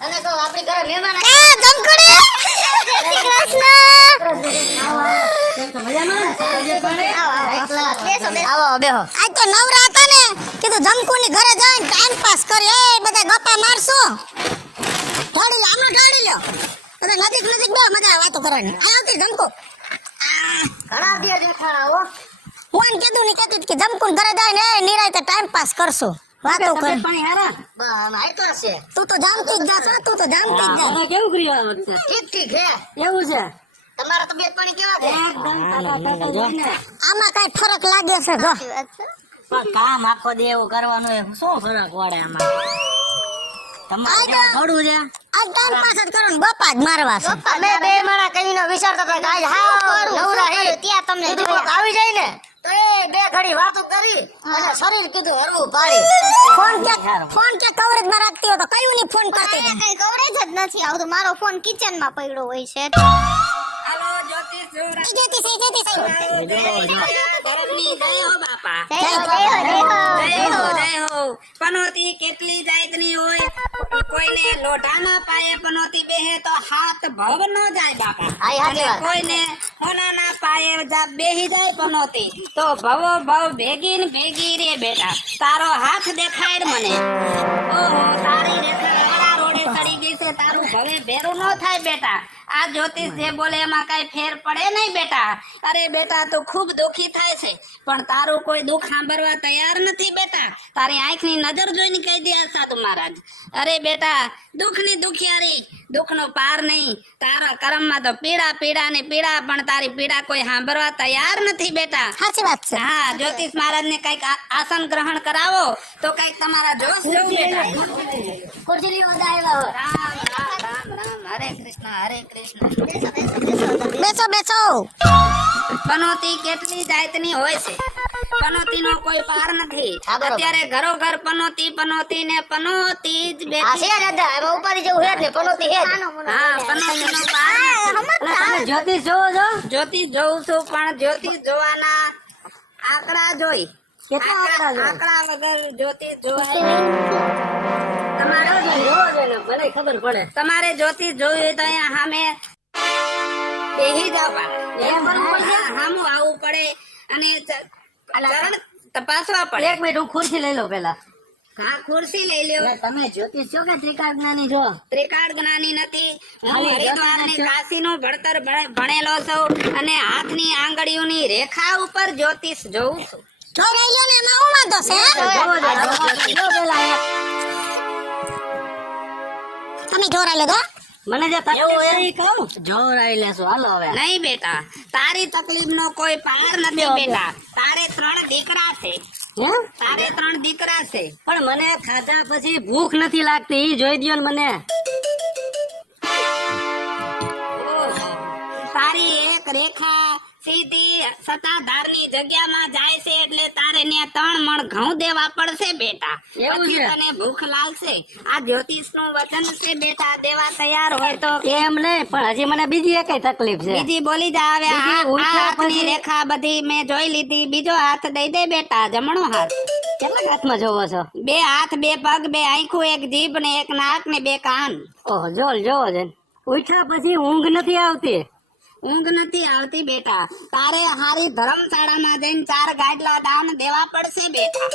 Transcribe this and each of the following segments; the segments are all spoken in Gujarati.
અને કહો આપણી ઘરે મહેમાન એ જમકુડી આવો બેહો. આજ તો નવરા હતા ને કીધું જમકુની ઘરે જઈને ટાઈમ પાસ કરી એ બધા ગપ્પા મારશું ઢાળી લો આમાં ઢાળી લો બધા નજીક નજીક બે મજા આવે વાતો કરવાની આવતી જમકુ ઘણા દિવસ દેખાણા હો. હું એને કીધું ને કહેતી કે જમકુન ઘરે જઈને એ નિરાંતે ટાઈમ પાસ કરશું વાતો કર પાણી હારા આયતો છે. તું તો જાણતી જ જા તું તો જાણતી જ જા કેવું કર્યું આ વખતે? ઠીક ઠીક હે. એવું છે તમારા તબિયત પાણી કેવા છે? આમાં કઈ ફરક લાગે છે જો પણ કામ આખો દે એવું કરવાનું એ શું ફરક પડે આમાં? તમારે ત્યાં થોડું છે આ ટાઈમ પાસ જ કરો ને બપા જ મારવા છે અમે બે માણા કઈનો વિચારતા હતા કે આજ હાવ નવરા હે ત્યાં તમને થોડુંક આવી જાય ને તો એ બે ઘડી વાતો કરી અને શરીર કીધું હરવું પાડી. ફોન કે કવરેજ માં રાખતી હોય તો કયું ની ફોન કરતી હતી? કઈ કવરેજ જ નથી આવતું. મારો ફોન કિચન માં પડ્યો હોય છે. હાલો જ્યોતિષ જોરા જેતી સહી તરફની જય હો બાપા જય હો, જય હો, જય હો. જય હો જય હો. પનોતી કેટલી જાતની હોય કોઈને લોઢાના પાયે પનોતી બેહે તો હાથ ભવ ન જાય બાપા આ સાચી અને વાત. કોઈને હોનાના પાયે બેહી જાય પનોતી તો ભવો ભવ ભેગી ને ભેગી રે બેટા તારો હાથ દેખાડ મને ઓહો તારી રેખા અવળા રોડે ચડી ગઈ છે તારું ભવે ભેરું ન થાય બેટા આ જ્યોતિષ જે બોલે એમાં કઈ ફેર પડે નહીં બેટા અરે બેટા તું ખૂબ દુખી થાય છે પણ તારું કોઈ દુઃખ સાંભળવા તૈયાર નથી બેટા તારી આંખની નજર જોઈને કહી દે સાધુ મહારાજ અરે બેટા દુઃખની દુખિયારી દુઃખનો પાર નહીં તારા કર્મમાં તો પીડા પીડા ને પીડા પણ તારી પીડા કોઈ સાંભળવા તૈયાર નથી બેટા સાચી વાત છે હા જ્યોતિષ મહારાજને કઈક આસન ગ્રહણ કરાવો તો કઈક તમારા જોશ જોઉં બેટા ખુરશી વધાવ્યા હો. રામ રામ રામ રામ હરે કૃષ્ણ હરે કૃષ્ણ બેસો બેસો પનોતી કેટલી જાતની હોય છે પનોતીનો કોઈ પાર નથી હા, બરોબર. અત્યારે ઘરો ઘર પનોતી પનોતી ને પનોતી જ આ બેઠી છે દાદા એમાં ઉપાધિ જેવું હે જ ને પનોતી હે જ. હા પનોતીનો પાર નથી. જ્યોતિષ જોવો છો જ્યોતિષ જોઉં છું પણ જ્યોતિષ જોવાના આંકડા જોઈ કેટલા આંકડા જોઈ? આંકડા વગર જ્યોતિષ જોવાય તમારે ખબર પડે તમારે જ્યોતિષ જોયું હોય તો અહીંયા સામે બેહી જાવ સામું આવવું પડે અને ચરણ તપાસવા પડે એક મિનિટ હું ખુરશી લઈ લઉં પેલા હા ખુરશી લઈ લ્યો તમે જ્યોતિષ છો કે ત્રિકાળ જ્ઞાની છો ત્રિકાળ જ્ઞાની નથી હું હરિદ્વારની કાશીનું ભણતર ભણેલો છું અને હાથની આંગળીઓની રેખા ઉપર જ્યોતિષ જોઉં છું જો રહી લો ને એમાં હું વાંધો છે જોવો પેલા તમે જોરાઈ લો મને જે કહું જોરાઈ લેશું હાલો હવે નહીં બેટા તારી તકલીફ નો કોઈ પાર નથી બેટા તારે 3 દીકરા છે તારે 3 દીકરા છે પણ મને ખાધા પછી ભૂખ નથી લાગતી ઈ જોઈ દ્યો ને મને તારી એક રેખા સીધી સત્તાધારની જગ્યામાં જાય છે એટલે તારે ને 3 મણ ઘઉં દેવા પડશે બેટા એવું પછી છે? તને ભૂખ લાગશે આ જ્યોતિષ નું વચન છે બેટા દેવા તૈયાર હોય તો એમ નહીં પણ હજી મને બીજી એકેય તકલીફ છે બીજી બોલી જા હવે બીજી આ ઉઠ્યા હાથની પછી- રેખા બધી મેં જોઈ લીધી બીજો હાથ દઈ દે બેટા જમણો હાથ કેટલા હાથમાં જોવો છો 2 હાથ 2 પગ 2 આંખો 1 જીભ ને 1 નાક ને 2 કાન ઓહો જોવો છે ઉઠ્યા પછી ઊંઘ નથી આવતી ઊંઘ નથી આવતી બેટા તારે હારી ધર્મશાળામાં જઈને 4 ગાડલા દાન દેવા પડશે બેટા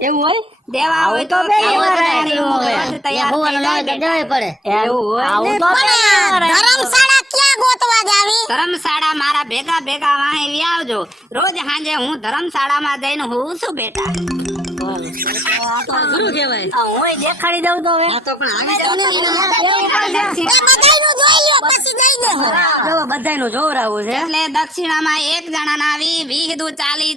એવું હોય દેવા હોય તો પહેલી વાર તારી આવ્યું હવે. ઊંઘ તૈયાર થઈ જાય બેટા. એવું હોય આવું ને? તો પણ ધર્મશાળા ક્યાં ગોતવા જાવી ધર્મશાળા મારા ભેગા ભેગા વાહી આવજો રોજ સાંજે હું ધર્મશાળામાં જઈને હું છું બેટા ઘણું કહેવાય હું દેખાડી દઉં તો હવે તો પણ આવી બધાયનું જોઈ લ્યો પછી દઈ દે જો બધાયનું જોવરાવું છે એટલે દક્ષિણામાં 1 જણાના 20 દુ 40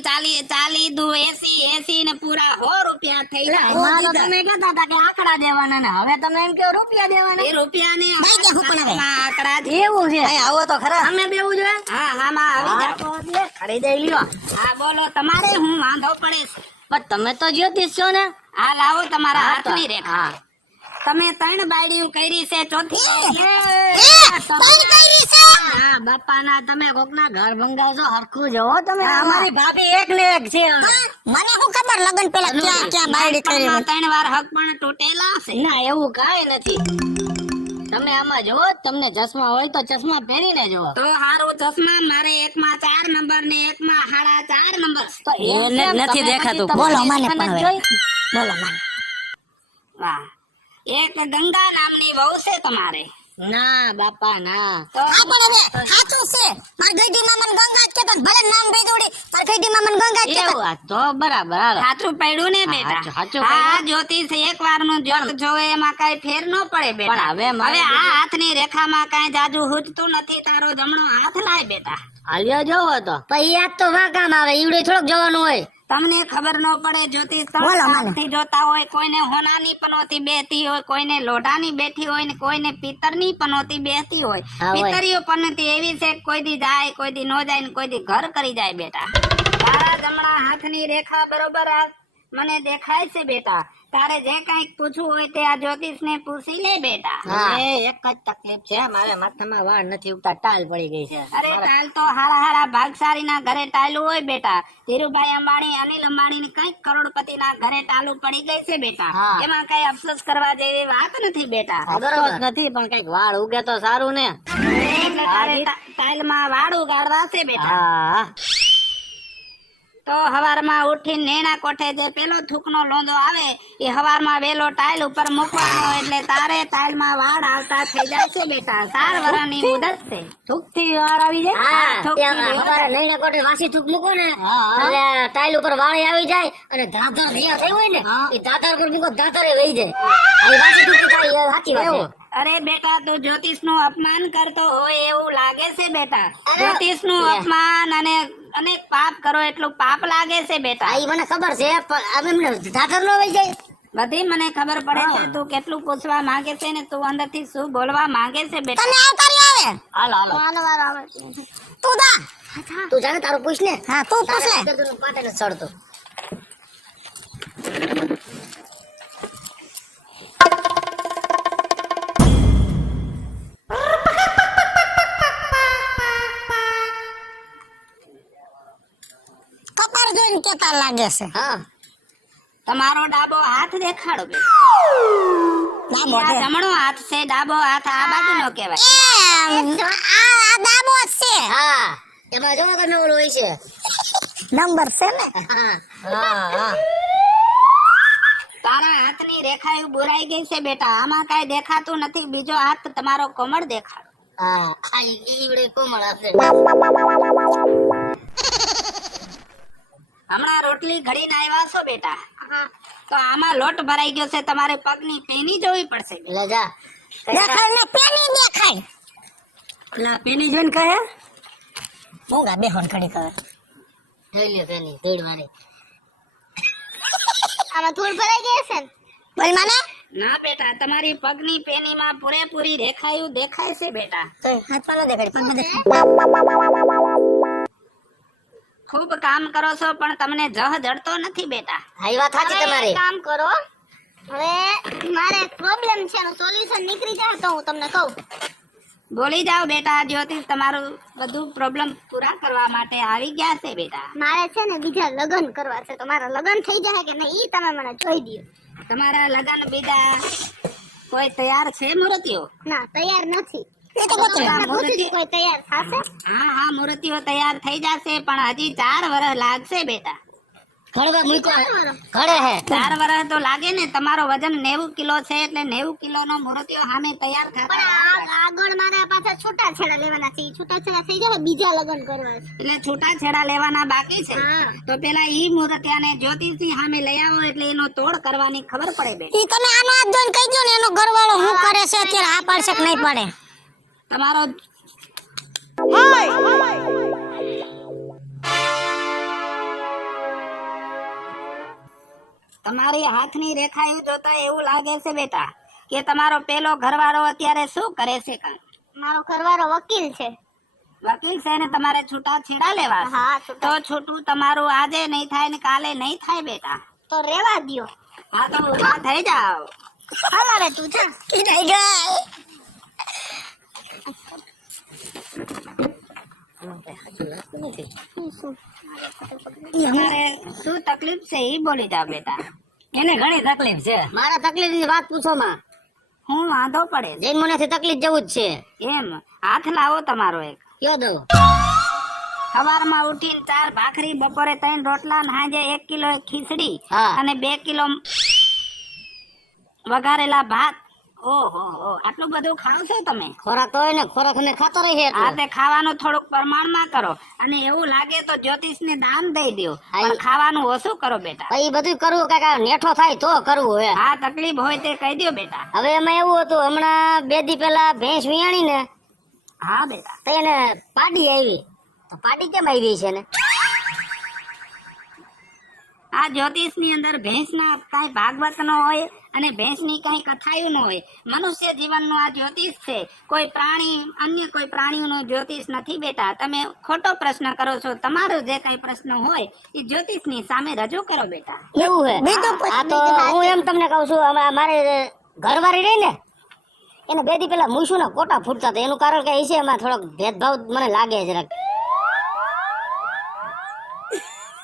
40 દુ 80 80 ને પૂરા 100 રૂપિયા થઈ એમાં તો જાય તમે કહેતા હતા કે આંકડા દેવાના ને હવે તમે એમ કહો રૂપિયા દેવાના એ રૂપિયાની દઈ દે હું પણ હવે. આંકડા જ. એવું છે આવો તો ખરા અમે બેવું જોઈએ હા હામાં આવી જાઓ ખરીદાઈ લ્યો હા બોલો તમારે હું વાંધો પડે છે પણ તમે તો જ્યોતિષ છો ને હા લાવો તમારા હા તો. હાથની રેખા તમે 3 બાયડીઓ કરી છે ચોથી એ તઈ કરી છે હા બાપાના તમે કોકના ઘર ભંગાવશો હરખું જોવો તમે અમારી ભાભી એક ને એક છે મને શું ખબર લગન પેલા ક્યાં ક્યાં બાયડી કરી પણ 3 વાર હક પણ તૂટેલા છે. ના એવું કાંઈ નથી તમે આમાં જોવો તમને ચશ્મા હોય તો ચશ્મા પહેરીને જોવો તો હારું ચશ્મા મારે એકમાં 4 નંબર ને એકમાં 4.5 નંબર. તો એને નથી દેખાતું. બોલો મને પણ હવે. બોલો મને વાહ, એક ગંગા નામની વહુ છે તમારે. ના બાપા ના આ પણ હવે સાચું છે માર ગઈડી મામન ગંગા જ કેતો ભલે નામ બેદોડી માર ગઈડી મામન ગંગા જ કેતો એવું આ તો બરાબર હાલો. સાચું પડ્યું ને બેટા. સાચું આ જ્યોતિષ એક વાર નું જ્યોત જોવે એમાં કઈ ફેર ન પડે બેટા. પણ હવે મારે હવે આ હાથની રેખામાં કઈ જાજુ હુજતું નથી. તારો જમણો હાથ લાય બેટા. હાલ્યો જોવો તો પછી યાદ તો વાગામ આવે ઈવડે થોડોક જવાનું હોય તમને ખબર ન પડે જ્યોતિષ બોલો મને. થી જોતા હોય. કોઈને હોનાની પનોતી બેઠી હોય, કોઈને લોઢાની બેઠી હોય ને કોઈને પિત્તરની પનોતી બેઠી હોય. હા, હોય. પિત્તરીઓ પનોતી એવી છે કે કોઈ દી જાય કોઈ દી નો જાય ને કોઈ દી ઘર કરી જાય બેટા. તારા જમણા હાથની રેખા બરોબર આ મને દેખાય છે બેટા. તારે જે કઈક પૂછવું હોય તે આ જ્યોતિષ ને પૂછી લે બેટા. હા એક જ તકલીફ છે મારે માથામાં વાળ નથી ઉગતા ટાલ પડી ગઈ છે અરે તાલ તો હારા ભાગશાળી ના ઘરે ટાયલું હોય બેટા. ધીરુભાઈ અંબાણી, અનિલ અંબાણી ની કઈક કરોડપતિ ના ઘરે ટાલું પડી ગઈ છે બેટા. હા. એમાં કઈ અફસોસ કરવા જેવી વાત નથી બેટા. અફસોસ નથી પણ કઈક વાળ ઉગે તો સારું ને એટલે તારે ટાઇલ માં વાળ ઉગાડવા છે બેટા. હા તો હવારમાં ઉઠીને નેણા કોઠે જે પેલો થૂકનો લોંદો આવે એ હવારમાં વેલો ટાઇલ ઉપર મૂકવાનો એટલે તારે ટાઇલ માં વાળ આવતા થઈ જાય છે બેટા. 4 વર્ષની મુદત છે. થૂક થી વાળ આવી જાય હા, થૂક થી ત્યાં વાળ. અમારે નૈણા કોઠે વાસી થૂક મૂકો ને એટલે ટાઇલ ઉપર વાળ આવી જાય અને ધાધર ધીયા થઈ હોય ને એ ધાધર પર મૂકો ધાધરે વહી જાય આ વાસી થૂક થાય એ સાચી વાત છે. અરે બેટા તું જ્યોતિષ નું અપમાન કરતો હોય એવું લાગે છે બેટા. જ્યોતિષ નું અપમાન અને અનેક પાપ કરો એટલું પાપ લાગે છે બેટા. આ ઈ મને ખબર છે પણ આમ એમને ધાધર નો વહી જાય બધી મને ખબર પડે છે તું કેટલું પૂછવા માંગે છે ને તું અંદર થી શું બોલવા માંગે છે બેટા. તને આવતારી આવે હાલો હાલો આનો વારો આવે છે. તું દા તું જાણે તારું પૂછ ને હા તું પૂછ લે તારે પાટે ને ચડતો કપાર જોઈને કેતા લાગે છે હા તમારો ડાબો હાથ દેખાડો બેટા. ડાબો આ છે. જમણો હાથ છે, ડાબો હાથ આ બાજુ નો કહેવાય. આ દાબો જ છે હા એમાં જો તમે ઓલું હોય છે નંબર છે ને હા હા હા તારા હાથની રેખા એવું બોરાઈ ગઈ છે બેટા. આમાં કઈ દેખાતું નથી. બીજો હાથ તમારો કોમળ દેખાડો. હા આ ઈવડે કોમળ હશે હમણાં રોટલી ઘડીને આવ્યા છો બેટા. તો આમાં લોટ ભરાઈ ગયો છે. તમારે પગની પેની જોવી પડશે. એટલે જા દેખાડ ને પેની દેખાડ પેલા પેલી જોઈને કહે મૂંગા બેહોન ખડી કરે જોઈ લે પેલી ધીડ મારી આમાં ધૂળ ભરાઈ ગઈ હશે ને? બોલ મને ના બેટા તમારી પગની પેનીમાં પૂરેપૂરી રેખાયું દેખાય છે બેટા. તો હાથ પાલો દેખાડ પગ દેખાડ ખૂબ કામ કરો છો પણ તમને જહ જડતો નથી બેટા. આ ઈ વાત સાચી હવે તમારી એક કામ કરો. હવે મારે એક પ્રોબ્લેમ છે એનું સોલ્યુશન નીકળી જાય તો હું તમને કહું. બોલી જાઓ બેટા. જ્યોતિષ તમારું બધું પ્રોબ્લેમ પૂરા કરવા માટે આવી ગયા છે બેટા. મારે છે ને બીજા લગ્ન કરવા છે તો મારા લગ્ન થઈ જાય કે નહીં ઈ તમે મને જોઈ દો. તમારા લગન બીજા કોઈ તૈયાર છે મૂર્તિઓ? ના તૈયાર નથી. એ તો બતો પેલા પૂછી મૂર્તિ કોઈ તૈયાર થશે? હા મૂર્તિઓ તૈયાર થઈ જશે પણ હજી 4 વર્ષ લાગશે બેટા. ઘડવા મૂકો ઘડે હે 4 વર્ષ તો લાગે ને. તમારો વજન 90 કિલો છે એટલે 90 કિલોનો મૂર્તિઓ સામે તૈયાર પણ થતા આગળ મારા પાસે છૂટાછેડા લેવાના છે. ઈ છૂટાછેડા થઈ જાય બીજા લગ્ન કરવા છે. એટલે છૂટાછેડા લેવાના બાકી છે. હા. તો પેલા ઈ મૂર્તિયાને જ્યોતિષી સામે લઈ આવો એટલે એનો તોડ કરવાની ખબર પડે બેટા. ઈ તમે આનો હાથ જોઈને કહી દો ને એનો ઘરવાળો શું કરે છે અત્યારે આ પાડશે કે નહીં પડે તમારો તમારી હાથની રેખા એવું જોતા એવું લાગે છે બેટા કે તમારો પેલો ઘરવાળો અત્યારે શું કરે છે કાં? મારો ઘરવાળો વકીલ છે. વકીલ છે ને તમારે છૂટા છેડા લેવા છે. હા તો છૂટા. છૂટું તમારું આજે નહીં થાય ને કાલે નહીં થાય બેટા. તો રેવા દ્યો. હા તો ઊભા થઈ જાઓ. હાલ હવે તું જા. ઈ રહી ગઈ તમારે શું તકલીફ છે એ બોલી જાવ બેટા. એને ઘણી તકલીફ છે. મારા તકલીફ ની વાત પૂછો માં. હું વાંધો પડે છે? જૈન મને તકલીફ જેવું જ છે. એમ હાથ લાવો તમારો એક. કયો દો. સવારમાં ઉઠીને 4 ભાખરી, બપોરે 3 રોટલા, ને સાંજે 1 કિલો ખીચડી હા. અને 2 કિલો વઘારેલા ભાત. ઓહો આટલું બધું ખાવ છો તમે? ખોરાક તો હોય ને, ખોરાક અમે ખાતા રહીએ આ તે ખાવાનું થોડુંક પ્રમાણમાં કરો, અને એવું લાગે તો જ્યોતિષને દાન દઈ દો, પણ ખાવાનું ઓછું કરો બેટા. એ બધું કરવું કાકા, નેઠો થાય તો કરવું હે. આ તકલીફ હોય તે કહી દો બેટા. હવે એમાં એવું હતું, હમણાં 2 દી પહેલા ભેંસ વિયાણી ને, હા બેટા. તો એને પાડી આવી. તો પાડી કેમ આવી છે ને? આ જ્યોતિષ ની અંદર ભેંસના કઈ ભાગવત નો હોય અને ભેંસની કઈ કથાયું ન હોય. મનુષ્ય જીવનનું આ જ્યોતિષ છે, કોઈ પ્રાણી, અન્ય કોઈ પ્રાણીઓનો જ્યોતિષ નથી બેટા. તમે ખોટો પ્રશ્ન કરો છો. તમારો જે કઈ પ્રશ્ન હોય એ જ્યોતિષ ની સામે રજૂ કરો બેટા. એવું હે? આ તો હું એમ તમને કહું છું, મારે ઘરવાળી રહી ને, એને 2 દી પહેલા મૂછું ના કોટા ફૂટતા હતા. એનું કારણ કે છે એમાં થોડોક ભેદભાવ મને લાગે જરાક.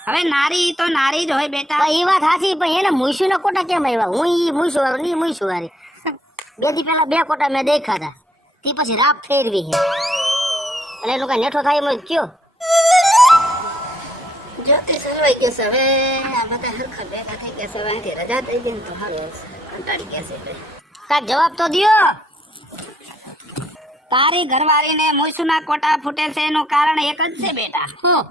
હવે નારી તો નારી જ હોય બેટા. એ વાત સાચી, પણ એને મૂછું ના કોટા કેમ આવ્યા? હું ઈ મૂછું વાળું નહીં, મૂછું વાળી 2 દી પહેલા 2 કોટા મેં દેખા હતા. તે પછી રાપ ફેરવી છે એટલે એનું કઈ નેઠો થાય એમ કયો. જ્યોતિષ હલવાઈ ગયો છે. હવે આ બધા હરખા ભેગા થઈ ગયા છે. હવે અહીંથી રજા થઈ ગઈ ને તો સારું કંટાળી ગયા છે. કાક જવાબ તો દ્યો. તારી ઘરવાળીને મૂછના કોટા ફૂટે છે એનું કારણ એક જ છે બેટા. હું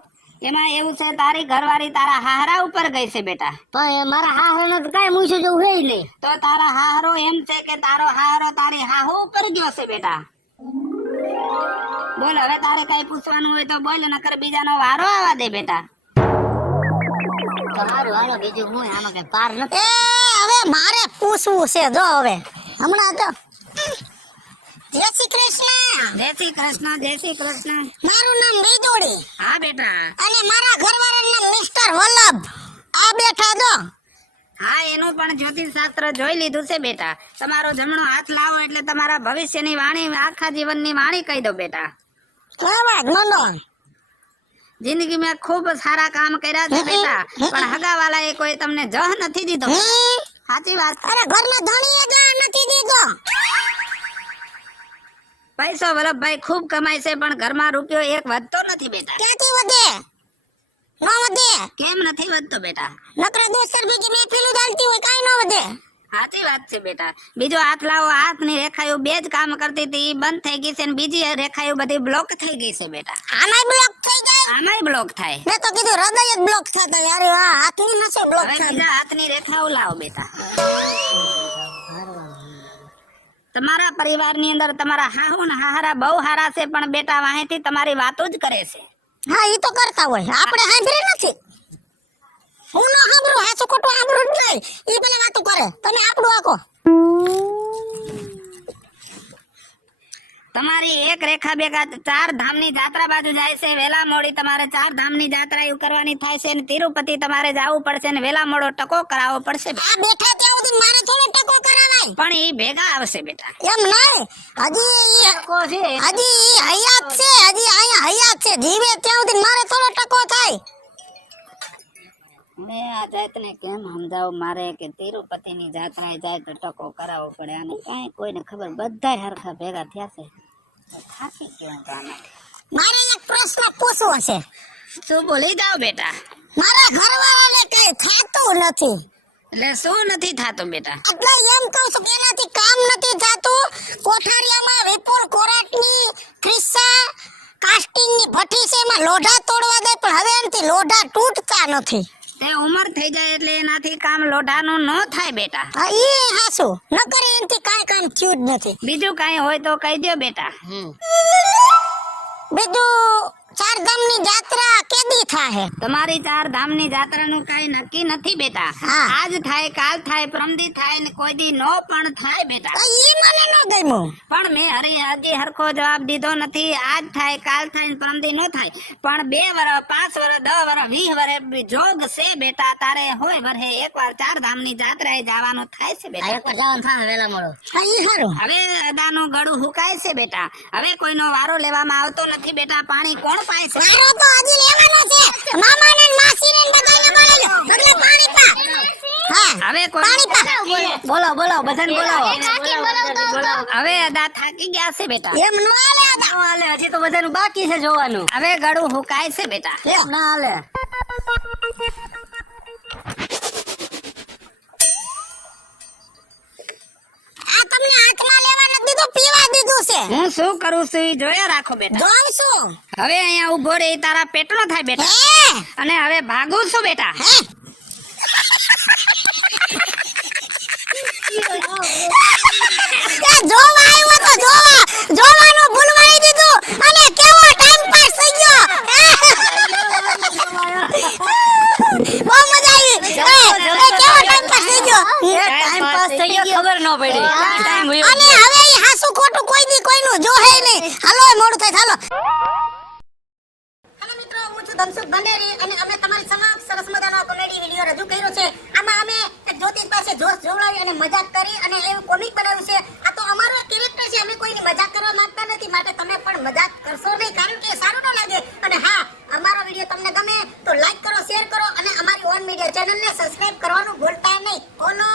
એમાં એવું છે, તારી ઘરવાળી તારા હાહરા ઉપર ગઈ છે બેટા. પણ મારા હાહરાનો તો કાંઈ મૂછું જેવું હે નહીં. તો તારા હાહરો એમ છે કે તારો હાહરો તારી હાહુ ઉપર ગયો છે બેટા. બોલ, હવે તારે કઈ પૂછવાનું હોય તો બોલ, નકર બીજાનો વારો આવવા દે બેટા. તો સારું હાલો, બીજું હું આમાં કઈ પાર નથી. હવે મારે પૂછવું છે. જો હવે હમણાં તો જય શ્રી કૃષ્ણ. જય શ્રી કૃષ્ણ. જય શ્રી કૃષ્ણ. મારું નામ વેદોડી હા બેટા. અને મારા ઘરવાળાનું નામ મિસ્ટર વલ્લભ. આ બેઠા જો. હા, એનું પણ જ્યોતિષ શાસ્ત્ર જોઈ લીધું છે બેટા. તમારો જમણો હાથ લાવો એટલે તમારા ભવિષ્યની વાણી, આખા જીવનની વાણી કહી દો બેટા. કેવા મંડો. જિંદગીમાં ખૂબ સારા કામ કર્યા છે બેટા, પણ હગાવાલાએ કોઈ તમને જહ નથી દીધો. સાચી વાત. અરે ઘરના ધણીએ જ નથી દીધો. પૈસો વલ્લભભાઈ ખૂબ કમાય છે, પણ ઘરમાં રૂપિયો એક વધતો નથી બેટા. ક્યાંથી વધે? ન વધે. કેમ નથી વધતો બેટા? નકરે દોસ્તર બીજી મહેફિલ ચાલતી હોય, કાઈ ન વધે. સાચી વાત છે બેટા. બીજો હાથ લાવો. હાથની રેખાઓ 2 જ કામ કરતી હતી, બંધ થઈ ગઈ છે, અને બીજી રેખાઓ બધી બ્લોક થઈ ગઈ છે બેટા. આમાંય બ્લોક થઈ જાય. આમાંય બ્લોક થાય. મેં તો કીધું હૃદય જ બ્લોક થતા. યાર આ હાથની નસો બ્લોક હવે થતા. બીજા હાથની રેખાઓ લાવો બેટા. તમારા પરિવારની અંદર તમારા હાહુ ને હાહરા બહુ હારા છે, પણ બેટા વાહેથી તમારી વાતો જ કરે છે. હા, ઈ તો કરતા હોય. આપણે સાંભળી નથી. હું ન સાંભળું, હાચું ખોટું સાંભળું જ નહીં. ઈ પેલા વાતો કરે. તમે આપણું આખો. તમારી એક રેખા ભેગા 4 ધામની જાત્રા બાજુ જાય છે. વેલા મોડી તમારે 4 ધામની જાત્રા એવું કરવાની થાય છે, અને તિરુપતિ તમારે જવું પડશે, ને વેલા મોડો ટકો કરાવવો પડશે. આ બેઠા ત્યાં સુધી મારે થોડો ટકો કરાવાય. પણ એ ભેગા આવશે બેટા. એમ નહીં. હજી ઈ હયાત છે. હજી અહીંયા હયાત છે. જીવે ત્યાં સુધી મારે થોડો ટકો થાય. મેં આ જાતને કેમ સમજાવું મારે કે તિરુપતિની જાત્રાએ જાય તો ટકો કરાવવો પડે, અને કાંઈ કોઈને ખબર, બધાય હરખા ભેગા થયા છે. થાકી ગયો તો આનાથી. મારે એક પ્રશ્ન પૂછવો છે. શું બોલી જાઓ બેટા? મારા ઘરવાળાને કઈ થાતું નથી. એટલે શું નથી થાતું બેટા? એટલે એમ કહું છું કે એનાથી કામ નથી થાતું. કોઠારિયામાં વિપુલ કોરાટની ખિસ્સા કાસ્ટિંગની ભઠ્ઠી છે, એમાં લોઢા તોડવા દે, પણ હવે એનાથી લોઢા તૂટતા નથી. તે ઉંમર થઈ જાય એટલે એનાથી કામ લોઢાનું ન થાય બેટા. હા, ઈ હાસું. નકર એનાથી કાંઈ કામ થયું જ નથી. બીજું કાંઈ હોય તો કહી દો બેટા. બીજું ચારધામની જાત્રા કેદી થાહે? તમારી ચાર ધામની જાત્રાનું કાંઈ નક્કી નથી બેટા. હા. આજ થાય, કાલ થાય, પ્રમદી થાય ને કોઈ દી નો પણ થાય બેટા. તો ઈ મને ન ગમ્યું. પણ મેં હજી હરખો જવાબ દીધો નથી. આજ થાય, કાલ થાય ને પ્રમદી નો થાય. પણ 2 વર્ષ, 5 વર્ષ, 10 વર્ષ, 20 વર્ષ જોગ છે બેટા. તારે હોય વરહે એકવાર ચાર ધામની જાત્રાએ જવાનું થાય છે આ બેટા. એકવાર જવાનું થાય વેલા મોડો. હા, ઈ હારું. હવે અદાનું ગળું હુકાય છે બેટા. હવે કોઈનો વારો લેવામાં આવતો નથી બેટા. પાણી કોણ પાય છે? મારો તો હજી લેવાનો છે. મામાને ને માસીને ને બધાને બોલાવો. બગલે પાણી પા. હા. હવે પાણી પા. બોલો બોલો બધાને બોલાવો. હવે અદા થાકી ગયા છે બેટા. એમ નો હાલે આદા. ન હાલે, હજી તો બધાનું બાકી છે જોવાનું. હવે ગળું હુકાય છે બેટા. ના હાલે. આ તમને હાથમાં લેવા નથી દીધું, પીવા દીધું છે. હું શું કરું છું ઈ જોયા રાખો બેટા. જોઉં છું. હવે અહીંયા ઉભો રે ઈ તારા પેટનો થાય બેટા. હે? અને હવે ભાગું છું બેટા. હે? તે જોવા આવ્યો તો જોવાનું ભૂલવાઈ દીધું અને કેવો ટાઈમ પાસ થઈ ગયો. બહુ મજા આવી. કેવો ટાઈમ પાસ થઈ ગયો. ટાઈમ પાસ થઈ ગયો ખબર ન પડી. ટાઈમ વયો અને હવે ઈ હાસુ ખોટું કોઈ દી કોઈનું જોહે નહીં. હાલો મોડું થાય હાલો. હેલો મિત્રો, હું છું ધનસુખ ભંડેરી અને અમે તમારી સમક્ષ સરસ મજાનો કોમેડી વિડિયો રજૂ કર્યો છે. આમાં અમે એક જ્યોતિષ પાસે જોશ જોવડાવી અને મજાક કરી અને એવું કોમિક બનાવ્યું છે. આ તો અમારો કેરેક્ટર છે. અમે કોઈની મજાક કરવા માંગતા નથી, માટે તમે પણ મજાક કરશો નહીં, કારણ કે સારું ન લાગે. અને હા, અમારો વિડિયો તમને ગમે તો લાઈક કરો, શેર કરો અને અમારી ઓન મીડિયા ચેનલને સબસ્ક્રાઇબ કરવાનું ભૂલતા નહીં. બોલો.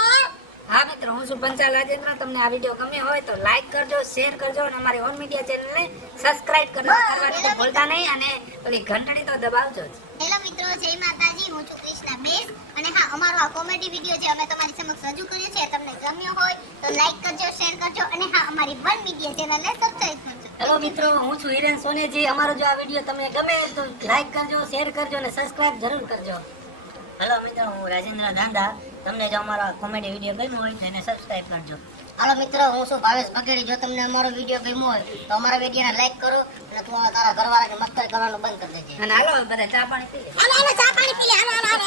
હા મિત્રો, હું છું પંચાલ રાજેન્દ્ર. તમને આ વિડીયો ગમ્યો હોય તો લાઈક કરજો, શેર કરજો અને અમારી ઓન મીડિયા ચેનલને સબસ્ક્રાઇબ કરવાની તો ભૂલતા નહીં અને પેલી ઘંટડી તો દબાવજો જ. હેલો મિત્રો, જય માતાજી. હું છું કૃષ્ણા બેસ અને હા, અમારો આ કોમેડી વિડિયો જે અમે તમારી સમક્ષ રજૂ કર્યો છે તમને ગમ્યો હોય તો લાઈક કરજો, શેર કરજો અને હા, અમારી વન મીડિયા ચેનલને સબસ્ક્રાઇબ કરજો. હેલો મિત્રો, હું છું હિરેન સોનેજી. અમારો જો આ વિડીયો તમને ગમે તો લાઈક કરજો, શેર કરજો અને સબસ્ક્રાઇબ જરૂર કરજો. હેલો મિત્રો, હું રાજેન્દ્ર દાંડા. તમને જો અમારો કોમેડી વિડીયો ગમ્યો હોય તો એને સબસ્ક્રાઇબ કરજો. હાલો મિત્રો, હું છું ભાવેશ બગેડી. જો તમને અમારો વિડીયો ગમ્યો હોય તો અમારા વિડીયોને લાઈક કરો અને તું તારા ઘરવાળાને મસ્કરી કરવાનું બંધ કરી દેજે. અને હાલો બધા ચા પાણી પી લે. હાલો હાલો, ચા પાણી પી લે. હાલો હાલો હાલો.